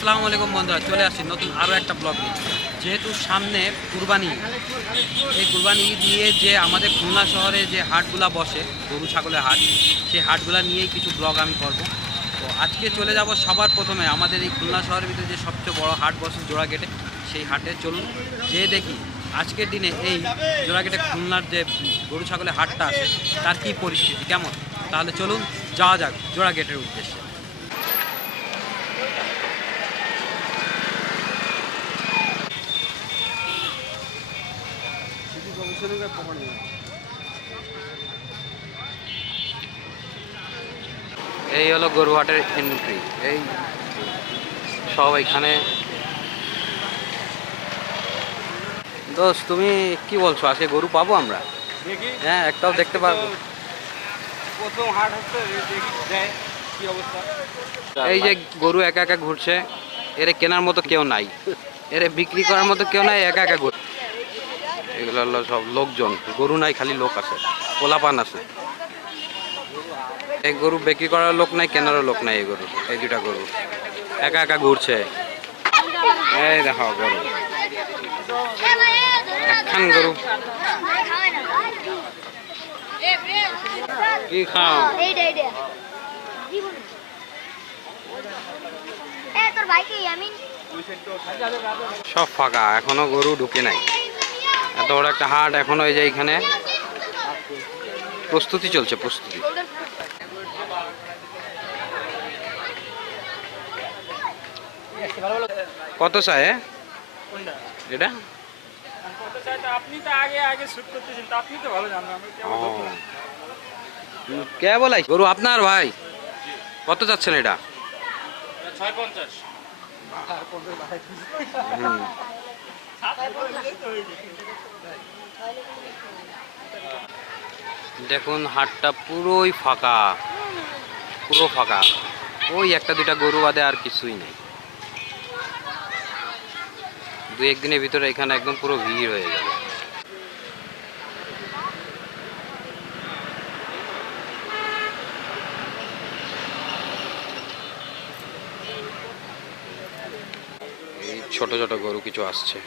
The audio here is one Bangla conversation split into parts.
আসসালামু আলাইকুম বন্ধুরা, চলে আসছি নতুন আরও একটা ব্লগ নিয়ে। যেহেতু সামনে কুরবানি, এই কুরবানি দিয়ে যে আমাদের খুলনা শহরে যে হাটগুলা বসে, গরু ছাগলের হাট, সেই হাটগুলা নিয়েই কিছু ব্লগ আমি করব। তো আজকে চলে যাব সবার প্রথমে আমাদের এই খুলনা শহরের ভিতরে যে সবচেয়ে বড় হাট বসে জোড়াগেটে, সেই হাটে চলুন যে দেখি আজকের দিনে এই জোড়াগেটে খুলনার যে গরু ছাগলের হাটটা আছে তার কী পরিস্থিতি কেমন। তাহলে চলুন যাওয়া যাক জোড়াগেটের উদ্দেশ্যে। এই হলো গরুহাটের এন্ট্রি। এই সব এখানে। দোস্ত, তুমি কি বলছো, আজকে গরু পাবো আমরা? হ্যাঁ, একটাও দেখতে পারবো। প্রথম হাট হচ্ছে, দেখি দেয় কি অবস্থা। এই যে গরু একা একা ঘুরছে, এরে কেনার মতো কেউ নাই, এরে বিক্রি করার মতো কেউ নাই, একা একা ঘুর। এগুলো হলো সব লোকজন, গরু নাই, খালি লোক আছে, পোলাপান আছে। এই গরু বিক্রি করার লোক নাই, কেনারও লোক নাই। এই গরু, এই দুটা গরু একা একা ঘুরছে। এই দেখো গরু, একখান গরু। কি খাও? সব ফাঁকা, এখনো গরু ঢুকে নাই। এত বড় একটা হাট এখনো, এই যে এখানে প্রস্তুতি চলছে, প্রস্তুতি। কত চাই এটা? আপনি তো আগে শুট করতেছেন, তো আপনি তো ভালো জানেন। কে বলাই গরু আপনার ভাই? কত চাচ্ছেন এটা? 650। দেখুন হাটটা পুরোই ফাঁকা, পুরো ফাঁকা। ওই একটা দুইটা গরু বাদে আর কিছুই নেই। দু একদিনের ভিতরে এখানে একদম পুরো ভিড় হয়ে যাবে। এই ছোট ছোট গরু কিছু আসছে।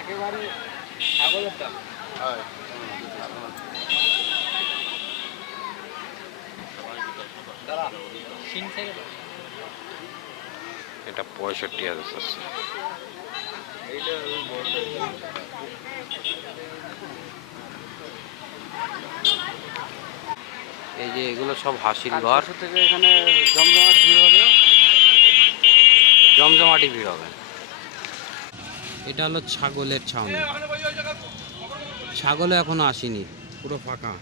একেবারে ছাগলের দাম। এটা 65,000 আছে। এই যে এগুলো সব হাসিল ঘর থেকে এখানে জমজমাট ভিড় হবে, জমজমাটি ভিড় হবে। এটা হলো ছাগলের ছাউনি। ছাগলও এখনো আসেনি, পুরো ফাঁকা।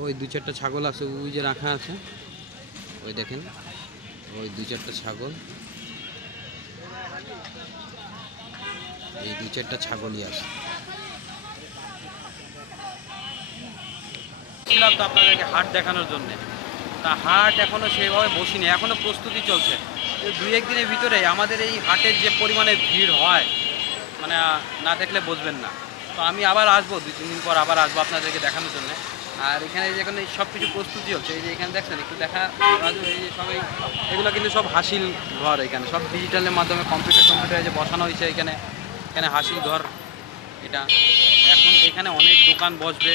ওই দু চারটা ছাগল আছে, ওই যে রাখা আছে, ওই দেখেন, ওই দু চারটা ছাগল, এই দু চারটা ছাগলই আছে। ছিলাম তো আপনাদেরকে হাট দেখানোর জন্যে, তা হাট এখনো সেইভাবে বসিনি, এখনো প্রস্তুতি চলছে। দুই একদিনের ভিতরে আমাদের এই হাটের যে পরিমাণে ভিড় হয়, মানে না দেখলে বুঝবেন না। তো আমি আবার আসবো, 2-3 দিন পর আবার আসবো আপনাদেরকে দেখানোর জন্য। আর এখানে যেখানে সব কিছু প্রস্তুতি হচ্ছে, এই যে এখানে দেখছেন, একটু দেখা রাজু, এই যে সবাই এগুলো কিন্তু সব হাসিল ঘর। এখানে সব ডিজিটালের মাধ্যমে কম্পিউটারে যে বসানো হয়েছে এখানে, এখানে হাসিল ঘর এটা। এখন এখানে অনেক দোকান বসবে।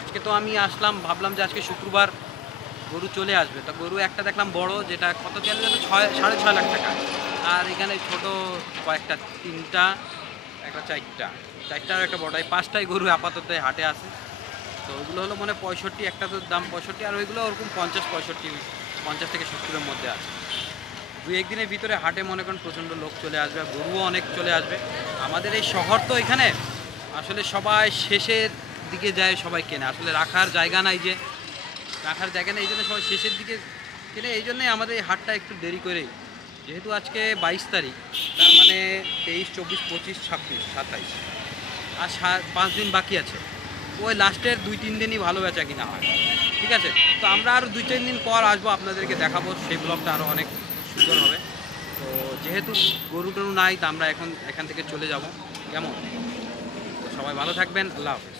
আজকে তো আমি আসলাম, ভাবলাম যে আজকে শুক্রবার গরু চলে আসবে, তো গরু একটা দেখলাম বড়, যেটা কত চলে যাবে, 6.5 লাখ টাকা। আর এখানে ছোট কয়েকটা, 3টা, একটা 4টার একটা বড়, এই 5টাই গরু আপাতত হাটে আছে। তো ওইগুলো হলো মানে 65, একটা তো দাম 65, আর ওইগুলো ওরকম 50 থেকে 70-এর মধ্যে আছে। দু একদিনের ভিতরে হাটে মনে করেন প্রচণ্ড লোক চলে আসবে, গরুও অনেক চলে আসবে। আমাদের এই শহর তো, এখানে আসলে সবাই শেষের দিকে যায়, সবাই কেনে, আসলে রাখার জায়গা নাই, যে রাখার জায়গা নেই, এই জন্য সবাই শেষের দিকে কেনে। এই জন্যই আমাদের এই হাটটা একটু দেরি করেই, যেহেতু আজকে 22 তারিখ, তার মানে 23, 24, 25, 26, 27 আর 5 দিন বাকি আছে। ওই লাস্টের 2-3 দিনই ভালো বেচা কিনা হয়। ঠিক আছে, তো আমরা আরও 2-4 দিন পর আসবো, আপনাদেরকে দেখাবো, সেই ব্লগটা আরও অনেক সুন্দর হবে। তো যেহেতু গরু টরু নাই, তা আমরা এখান থেকে চলে যাব। কেমন? সবাই ভালো থাকবেন, আল্লাহ হাফিজ।